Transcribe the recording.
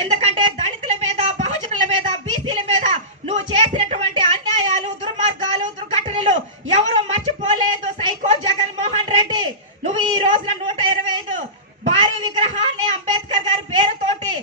ఎందుకంటే దళితుల మీద, బహుజనుల మీద, బీసీల మీద నువ్వు చేసినటువంటి అన్యాయాలు, దుర్మార్గాలు, దుర్ఘటనలు ఎవరు మర్చిపోలేదు. సైకో జగన్మోహన్ రెడ్డి, నువ్వు ఈ రోజున 125 భారీ విగ్రహాన్ని అంబేద్కర్ గారి పేరుతోటి